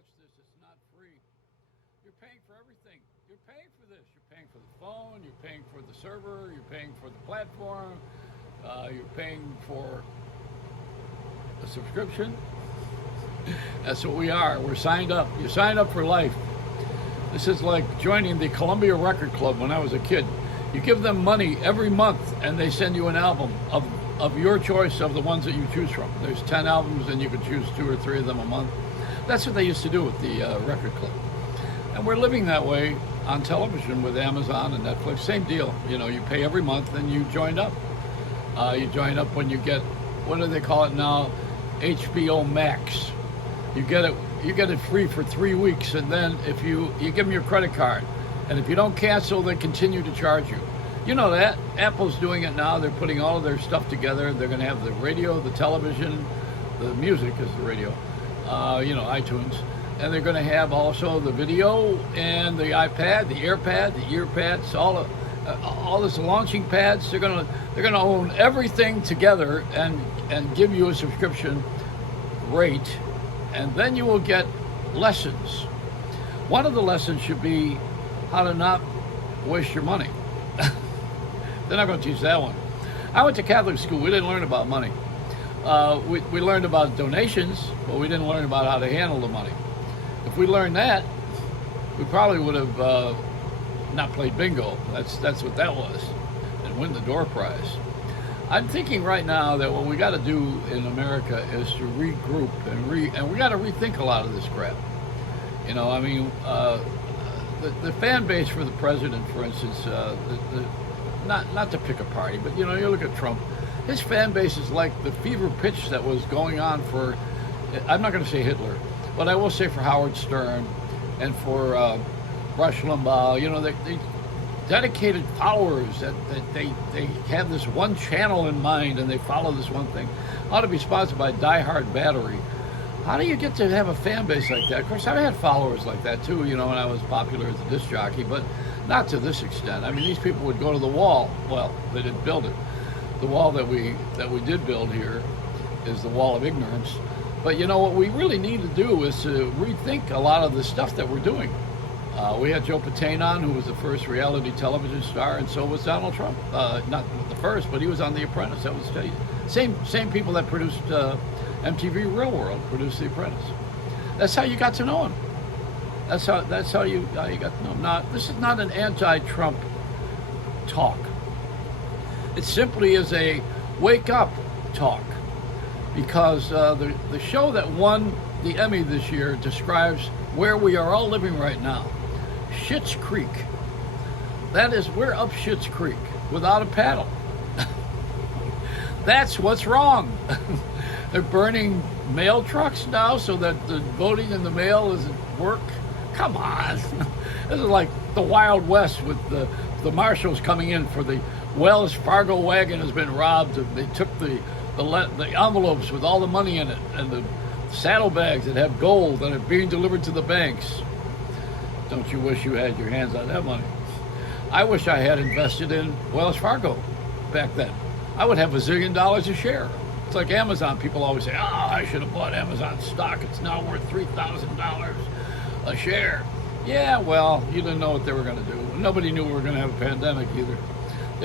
watch this, it's not free. You're paying for everything. You're paying for this. You're paying for the phone. You're paying for the server. You're paying for the platform. You're paying for a subscription. That's what we are. We're signed up. You sign up for life. This is like joining the Columbia Record Club when I was a kid. You give them money every month, and they send you an album of your choice of the ones that you choose from. There's 10 albums, and you can choose 2 or 3 of them a month. That's what they used to do with the record club. And we're living that way on television with Amazon and Netflix. Same deal. You know, you pay every month, and you join up. You join up when you get, what do they call it now? HBO Max. You get it free for 3 weeks, and then if you give them your credit card, and if you don't cancel, they continue to charge you. You know that. Apple's doing it now. They're putting all of their stuff together. They're going to have the radio, the television, the music is the radio, iTunes. And they're going to have also the video and the iPad, the AirPad, the earpads, all this launching pads. They're going to own everything together and give you a subscription rate, and then you will get lessons. One of the lessons should be how to not waste your money. They're not going to teach that one. I went to Catholic school. We didn't learn about money. We learned about donations, but we didn't learn about how to handle the money. If we learned that, we probably would have not played bingo. That's what that was, and win the door prize. I'm thinking right now that what we got to do in America is to regroup and we got to rethink a lot of this crap. You know, I mean, the fan base for the president, for instance, not to pick a party, but you look at Trump. His fan base is like the fever pitch that was going on for, I'm not going to say Hitler, but I will say for Howard Stern and for Rush Limbaugh. They dedicated followers that they have this one channel in mind and they follow this one thing. Ought to be sponsored by Die Hard Battery. How do you get to have a fan base like that? Of course, I had followers like that too, when I was popular as a disc jockey, but not to this extent. I mean, these people would go to the wall. Well, they didn't build it. The wall that we did build here is the wall of ignorance. But what we really need to do is to rethink a lot of the stuff that we're doing. We had Joe Patain on, who was the first reality television star, and so was Donald Trump. Not the first, but he was on The Apprentice. That was same people that produced MTV Real World produced The Apprentice. That's how you got to know him. That's how you got to know him. Now, this is not an anti-Trump talk. It simply is a wake-up talk, because the show that won the Emmy this year describes where we are all living right now. Schitt's Creek. That is, we're up Schitt's Creek without a paddle. That's what's wrong. They're burning mail trucks now so that the voting in the mail doesn't work. Come on. This is like the Wild West with the marshals coming in for the Wells Fargo wagon has been robbed. They took the envelopes with all the money in it and the saddlebags that have gold that are being delivered to the banks. Don't you wish you had your hands on that money? I wish I had invested in Wells Fargo back then. I would have $1 zillion a share. It's like Amazon. People always say, I should have bought Amazon stock. It's now worth $3,000 a share. Yeah, well, you didn't know what they were going to do. Nobody knew we were going to have a pandemic either.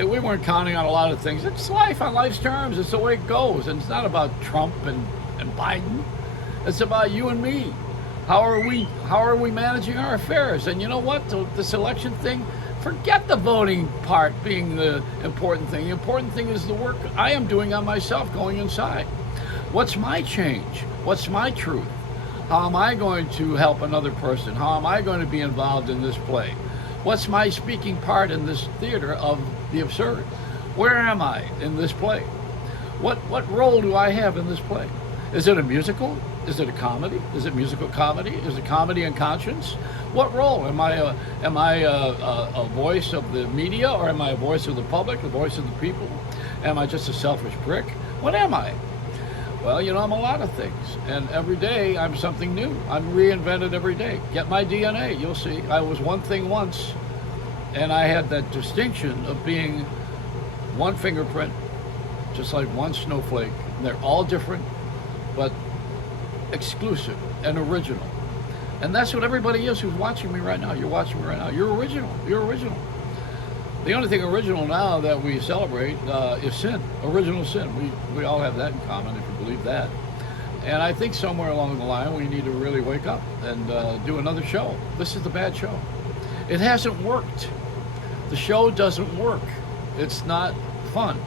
We weren't counting on a lot of things. It's life on life's terms. It's the way it goes. And it's not about Trump and Biden. It's about you and me. How are we managing our affairs? And you know what? This election thing, forget the voting part being the important thing. The important thing is the work I am doing on myself, going inside. What's my change? What's my truth? How am I going to help another person? How am I going to be involved in this play? What's my speaking part in this theater of the absurd? Where am I in this play? What role do I have in this play? Is it a musical? Is it a comedy? Is it musical comedy? Is it comedy and conscience? What role? Am I a voice of the media, or am I a voice of the public, a voice of the people? Am I just a selfish prick? What am I? Well, I'm a lot of things, and every day I'm something new. I'm reinvented every day. Get my DNA, you'll see. I was one thing once, and I had that distinction of being one fingerprint, just like one snowflake. And they're all different, but exclusive and original. And that's what everybody is who's watching me right now. You're watching me right now. You're original. You're original. The only thing original now that we celebrate is sin, original sin. We all have that in common, if you believe that. And I think somewhere along the line we need to really wake up and do another show. This is the bad show. It hasn't worked. The show doesn't work. It's not fun.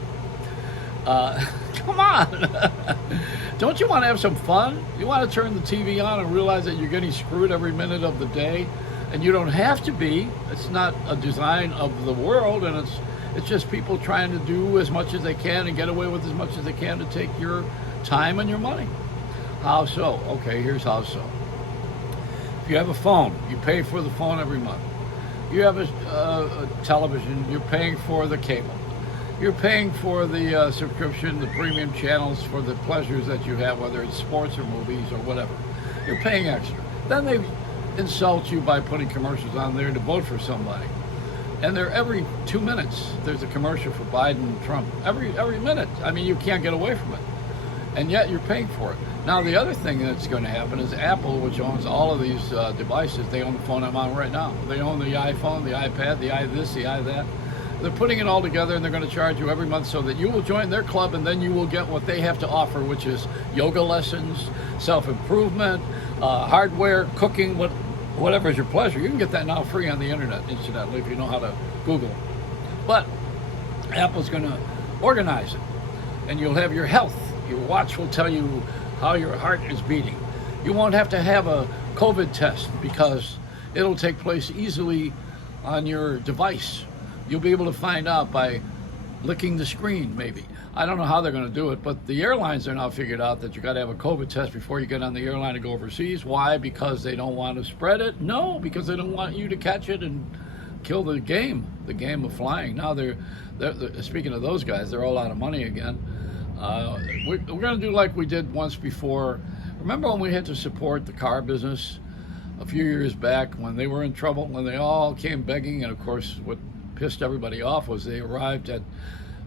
Come on. Don't you want to have some fun? You want to turn the TV on and realize that you're getting screwed every minute of the day? And you don't have to be. It's not a design of the world, and it's just people trying to do as much as they can and get away with as much as they can to take your time and your money. How so? Okay, here's how so. If you have a phone, you pay for the phone every month. You have a television, you're paying for the cable. You're paying for the subscription, the premium channels for the pleasures that you have, whether it's sports or movies or whatever. You're paying extra. Then they insult you by putting commercials on there to vote for somebody. And they're every 2 minutes, there's a commercial for Biden and Trump. Every minute. I mean, you can't get away from it. And yet you're paying for it. Now, the other thing that's going to happen is Apple, which owns all of these devices, they own the phone I'm on right now. They own the iPhone, the iPad, the this, the that. They're putting it all together, and they're going to charge you every month so that you will join their club, and then you will get what they have to offer, which is yoga lessons, self-improvement, hardware, cooking, whatever is your pleasure. You can get that now free on the internet, incidentally, if you know how to Google. But Apple's going to organize it, and you'll have your health. Your watch will tell you how your heart is beating. You won't have to have a COVID test because it'll take place easily on your device. You'll be able to find out by licking the screen, maybe. I don't know how they're going to do it, but the airlines are now figured out that you got to have a COVID test before you get on the airline to go overseas. Why? Because they don't want to spread it? No, because they don't want you to catch it and kill the game of flying. Now they're speaking of those guys, they're all out of money again. We're going to do like we did once before. Remember when we had to support the car business a few years back when they were in trouble, when they all came begging, and of course what pissed everybody off was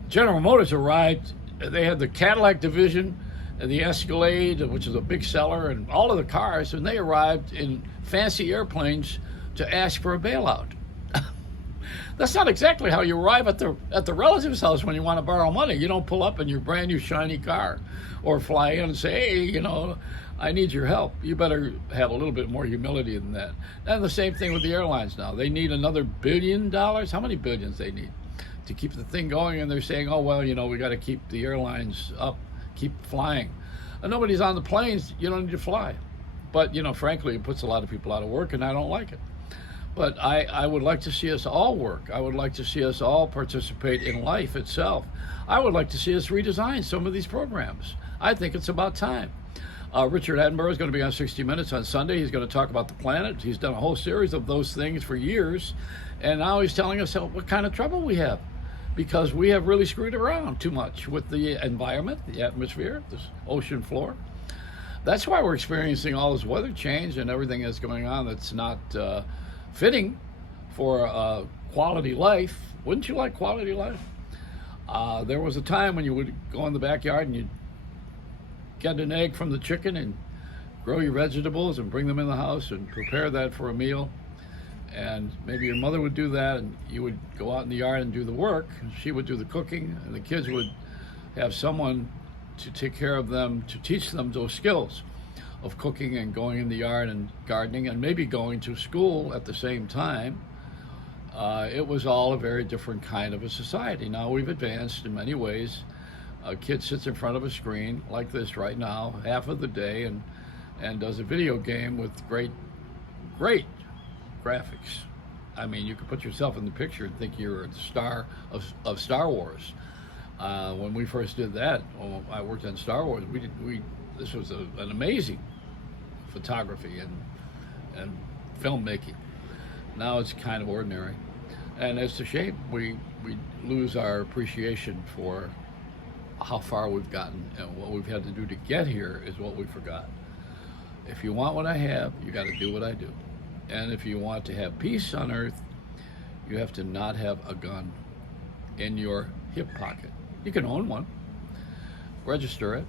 General Motors arrived, they had the Cadillac division and the Escalade, which is a big seller, and all of the cars, and they arrived in fancy airplanes to ask for a bailout. That's not exactly how you arrive at the relative's house when you want to borrow money. You don't pull up in your brand new shiny car or fly in and say, hey, I need your help. You better have a little bit more humility than that. And the same thing with the airlines now. They need another $1 billion. How many billions they need to keep the thing going? And they're saying, oh, well, we got to keep the airlines up, keep flying. And nobody's on the planes. You don't need to fly. But, frankly, it puts a lot of people out of work, and I don't like it. But I would like to see us all work. I would like to see us all participate in life itself. I would like to see us redesign some of these programs. I think it's about time. Richard Attenborough is going to be on 60 Minutes on Sunday. He's going to talk about the planet. He's done a whole series of those things for years. And now he's telling us what kind of trouble we have, because we have really screwed around too much with the environment, the atmosphere, this ocean floor. That's why we're experiencing all this weather change and everything that's going on that's not fitting for quality life. Wouldn't you like quality life? There was a time when you would go in the backyard and you'd get an egg from the chicken and grow your vegetables and bring them in the house and prepare that for a meal. And maybe your mother would do that, and you would go out in the yard and do the work. She would do the cooking, and the kids would have someone to take care of them, to teach them those skills of cooking and going in the yard and gardening and maybe going to school at the same time. It was all a very different kind of a society. Now we've advanced in many ways. A kid sits in front of a screen like this right now, half of the day, and does a video game with great graphics. I mean, you could put yourself in the picture and think you're the star of Star Wars. When we first did that, I worked on Star Wars. This was an amazing photography and filmmaking. Now it's kind of ordinary, and it's a shame. We lose our appreciation for how far we've gotten, and what we've had to do to get here is what we forgot. If you want what I have, you got to do what I do. And if you want to have peace on earth, you have to not have a gun in your hip pocket. You can own one, register it,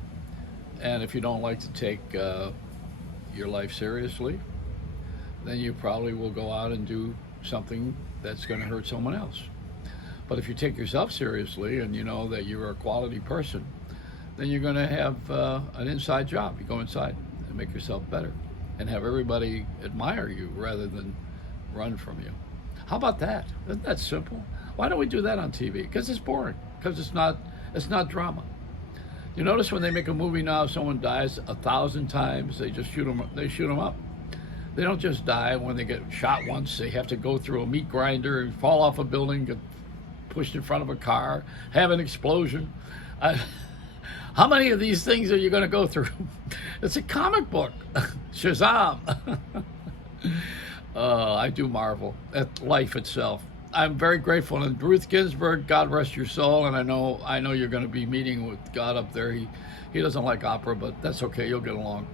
and if you don't like to take your life seriously, then you probably will go out and do something that's going to hurt someone else. But if you take yourself seriously and you know that you're a quality person, then you're going to have an inside job. You go inside and make yourself better and have everybody admire you rather than run from you. How about that? Isn't that simple? Why don't we do that on TV? Because it's boring. Because it's not drama. You notice when they make a movie now, if someone dies 1,000 times, they just shoot them. They shoot them up. They don't just die when they get shot once. They have to go through a meat grinder and fall off a building, get pushed in front of a car, have an explosion. How many of these things are you going to go through? It's a comic book. Shazam. I do marvel at life itself. I'm very grateful. And Ruth Ginsburg, God rest your soul. And I know you're going to be meeting with God up there. He doesn't like opera, but that's okay. You'll get along.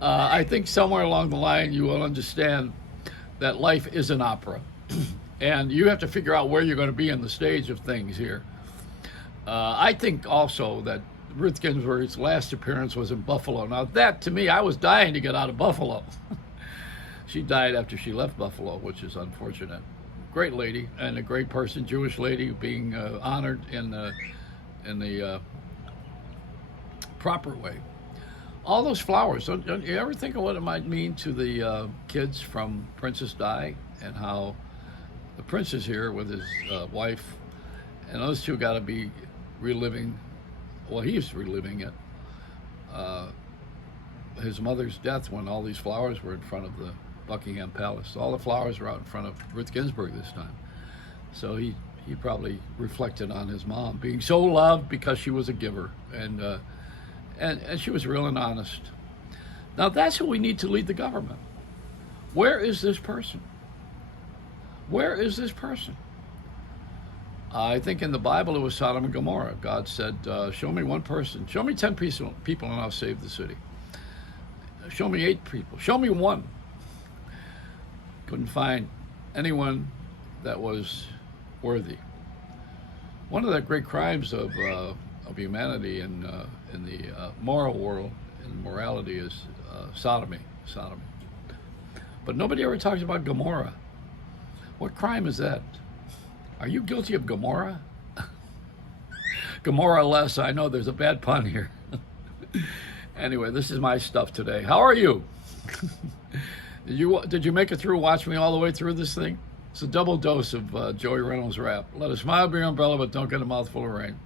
I think somewhere along the line you will understand that life is an opera. And you have to figure out where you're going to be in the stage of things here. I think also that Ruth Ginsburg's last appearance was in Buffalo. Now that, to me, I was dying to get out of Buffalo. She died after she left Buffalo, which is unfortunate. Great lady and a great person, Jewish lady, being honored in the proper way. All those flowers, don't you ever think of what it might mean to the kids from Princess Di, and how the prince is here with his wife, and those two got to be reliving, well, he's reliving it, his mother's death, when all these flowers were in front of the Buckingham Palace. All the flowers were out in front of Ruth Ginsburg this time. So he probably reflected on his mom being so loved because she was a giver, and she was real and honest. Now that's who we need to lead the government. Where is this person? Where is this person? I think in the Bible it was Sodom and Gomorrah. God said, show me one person. Show me 10 people and I'll save the city. Show me 8 people. Show me one. Couldn't find anyone that was worthy. One of the great crimes of humanity in the moral world and morality is sodomy. But nobody ever talks about Gomorrah. What crime is that? Are you guilty of Gomorrah? Gomorrah less. I know there's a bad pun here. Anyway, this is my stuff today. How are you? Did you make it through? Watch me all the way through this thing? It's a double dose of Joey Reynolds rap. Let a smile be your umbrella, but don't get a mouthful of rain.